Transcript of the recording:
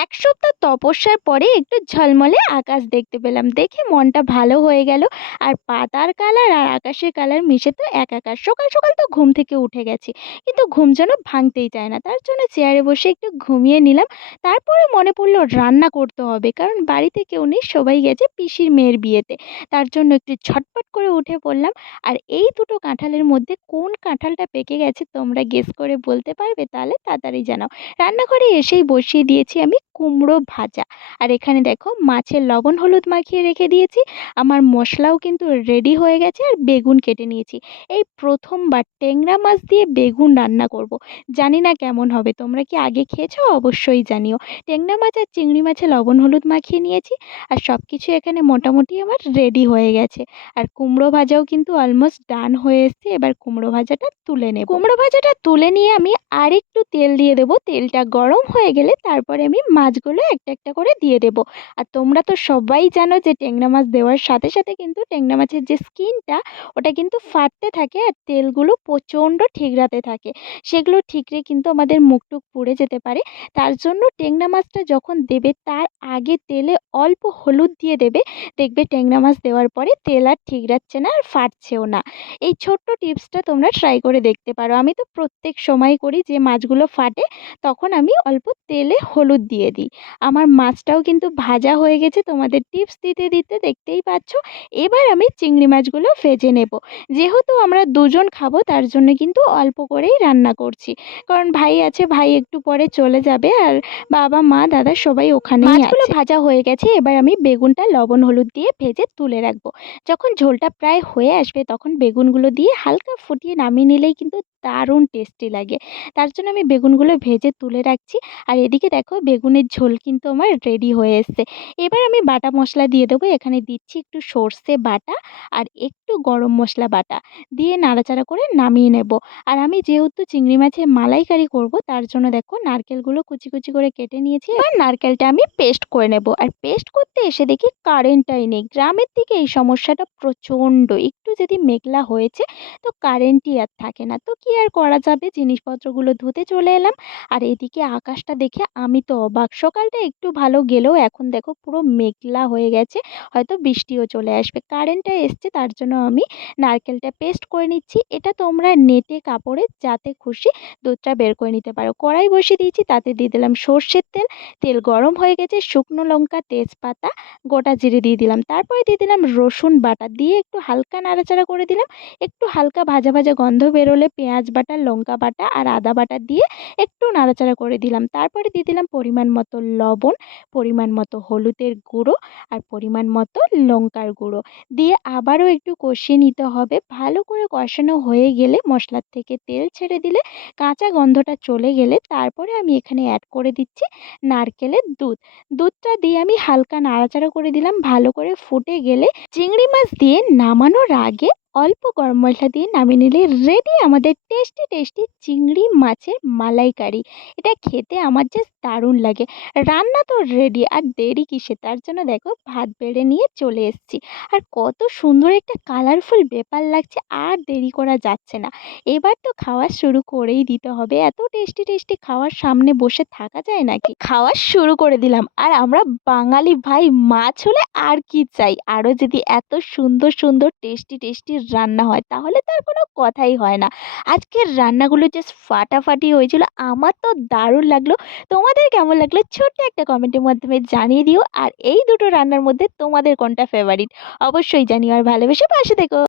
এক সপ্তাহ তপস্যার পরে একটু ঝলমলে আকাশ দেখতে পেলাম। দেখে মনটা ভালো হয়ে গেল। আর পাতার কালার আর আকাশের কালার মিশে তো একাকার সকাল সকাল তো ঘুম থেকে উঠে গেছি। কিন্তু ঘুম যেন ভাঙতেই চায় না। তার জন্য চেয়ারে বসে একটু ঘুমিয়ে নিলাম। তারপরে মনে পড়ল রান্না করতে হবে। কারণ বাড়িতে কেউ নেই, সবাই গেছে পিসির মেয়ের বিয়েতে। তার জন্য একটু ঝটপট করে উঠে পড়লাম। আর এই দুটো কাঁঠালের মধ্যে কোন কাঁঠালটা পেকে গেছে তোমরা গেস করে বলতে পারবে? তাহলে তাড়াতাড়ি জানাও। রান্নাঘরে এসেই বসিয়ে দিয়েছি আমি কুমড়ো ভাজা। আর এখানে দেখো মাছের লবণ হলুদ মাখিয়ে রেখে দিয়েছি। আমার মশলাও কিন্তু রেডি হয়ে গেছে আর বেগুন কেটে নিয়েছি। এই প্রথমবার ট্যাংরা মাছ দিয়ে বেগুন রান্না করব। জানি না কেমন হবে। তোমরা কি আগে খেয়েছো? অবশ্যই জানিও। ট্যাংরা মাছ আর চিংড়ি মাছে লবণ হলুদ মাখিয়ে নিয়েছি আর সব কিছু এখানে মোটামুটি আমার রেডি হয়ে গেছে। আর কুমড়ো ভাজাও কিন্তু অলমোস্ট ডান হয়ে এসছে। এবার কুমড়ো ভাজাটা তুলে নেব। কুমড়ো ভাজাটা তুলে নিয়ে আমি আরেকটু তেল দিয়ে দেবো। তেলটা গরম হয়ে গেলে তারপরে আমি মাছগুলো একটা একটা করে দিয়ে দেব। আর তোমরা তো সবাই জানো যে ট্যাংরা মাছ দেওয়ার সাথে সাথে কিন্তু ট্যাংরা মাছের যে স্কিনটা, ওটা কিন্তু ফাটতে থাকে আর তেলগুলো প্রচণ্ড ঠিকরাতে থাকে। সেগুলো ঠিকরে কিন্তু আমাদের মুখ টুক পুড়ে যেতে পারে। তার জন্য ট্যাংরা মাছটা যখন দেবে, তার আগে তেলে অল্প হলুদ দিয়ে দেবে। দেখবে ট্যাংরা মাছ দেওয়ার পরে তেল আর ঠিকরাচ্ছে না আর ফাটছেও না। এই ছোট্ট টিপসটা তোমরা ট্রাই করে দেখতে পারো। আমি তো প্রত্যেক সময় করি যে মাছগুলো ফাটে, তখন আমি অল্প তেলে হলুদ দিয়ে দিই। আমার মাছটাও কিন্তু ভাজা হয়ে গেছে তোমাদের টিপস দিতে দিতে দেখতেই পাচ্ছ। এবার আমি চিংড়ি মাছগুলো ভেজে নেব। যেহেতু আমরা দুজন খাব তার জন্য কিন্তু অল্প করেই রান্না করছি। কারণ ভাই আছে ভাই একটু পরে চলে যাবে আর বাবা মা দাদা সবাই ওখানে মাছগুলো ভাজা হয়ে গেছে এবার আমি বেগুনটা লবণ হলুদ দিয়ে ভেজে তুলে রাখব। যখন ঝোলটা প্রায় হয়ে আসবে তখন বেগুনগুলো দিয়ে হালকা ফুটিয়ে নামিয়ে নিলেই কিন্তু দারুণ টেস্টি লাগে। তার জন্য আমি বেগুনগুলো ভেজে তুলে রাখছি। আর এদিকে দেখো, বেগুনের ঝোল কিন্তু আমার রেডি হয়ে এসছে। এবার আমি বাটা মশলা দিয়ে দেবো। এখানে দিচ্ছি একটু সর্ষে বাটা আর একটু গরম মশলা বাটা। দিয়ে নাড়াচাড়া করে নামিয়ে নেব। আর আমি যেহেতু চিংড়ি মাছের মালাইকারি করব, তার জন্য দেখো, নারকেলগুলো কুচি কুচি করে কেটে নিয়েছি। এবার নারকেলটা আমি পেস্ট করে নেব। আর পেস্ট করতে এসে দেখি কারেন্টটাই নেই। গ্রামের দিকে এই সমস্যাটা প্রচণ্ড একটু যদি মেঘলা হয়েছে, তো কারেন্টই আর থাকে না। তো কি আর করা যাবে? জিনিসপত্রগুলো ধুতে চলে এলাম। আর এদিকে আকাশটা দেখে আমি তো অবাক। সকালটা একটু ভালো গেলেও এখন দেখো পুরো মেঘলা হয়ে গেছে। হয়তো বৃষ্টিও চলে আসবে। কারেন্টটা এসছে, তার জন্য আমি নারকেলটা পেস্ট করে নিচ্ছি। এটা তোমরা নেটে কাপড়ে যাতে খুশি দুধটা বের করে নিতে পারো। কড়াই বসিয়ে দিয়েছি, তাতে দিয়ে দিলাম সর্ষের তেল। তেল গরম হয়ে গেছে, শুকনো লঙ্কা, তেজপাতা, গোটা জিরে দিয়ে দিলাম। তারপরে দিয়ে দিলাম রসুন বাটা। দিয়ে একটু হালকা নাড়াচাড়া করে দিলাম। একটু হালকা ভাজা ভাজা গন্ধ বেরোলে পেঁয়াজ বাটা, লঙ্কা বাটা আর আদা বাটা দিয়ে একটু নাড়াচাড়া করে দিলাম। তারপরে দিয়ে দিলাম পরিমাণ মতো লবণ, পরিমাণ মতো হলুদের গুঁড়ো আর পরিমাণ মতো লঙ্কার গুঁড়ো। দিয়ে আবারও একটু কষিয়ে নিতে হবে। ভালো করে কষানো হয়ে গেলে মশলার থেকে তেল ছেড়ে দিলে কাঁচা গন্ধটা চলে গেলে তারপরে আমি এখানে অ্যাড করে দিচ্ছি নারকেলের দুধ। দুধটা দিয়ে আমি হালকা নাড়াচাড়া করে দিলাম। ভালো করে ফুটে গেলে চিংড়ি মাছ দিয়ে নামানোর আগে অল্প গরম মশলা দিয়ে নামিয়ে নিলে রেডি আমাদের টেস্টি টেস্টি চিংড়ি মাছের মালাইকারি। এটা খেতে আমার যে দারুণ লাগে। রান্না তো রেডি আর দেরি কিসে? তার জন্য দেখো, ভাত বেড়ে নিয়ে চলে এসেছি। আর কত সুন্দর একটা কালারফুল ব্যাপার লাগছে, আর দেরি করা যাচ্ছে না। এবার তো খাওয়া শুরু করেই দিতে হবে। এত টেস্টি টেস্টি খাওয়ার সামনে বসে থাকা যায় নাকি? খাওয়া শুরু করে দিলাম। আর আমরা বাঙালি ভাই, মাছ হলে আর কি চাই? আরও যদি এত সুন্দর সুন্দর টেস্টি টেস্টি রান্না হয়, তাহলে তার কোনো কথাই হয় না। আজকের রান্নাগুলো জাস্ট ফাটাফাটি হয়েছিল, আমার তো দারুণ লাগল। তোমাদের কেমন লাগল ছোট্ট একটা কমেন্টের মাধ্যমে জানিয়ে দিও। আর এই দুটো রান্নার মধ্যে তোমাদের কোনটা ফেভারিট অবশ্যই জানিও আর ভালোবেসে পাশে থেকো।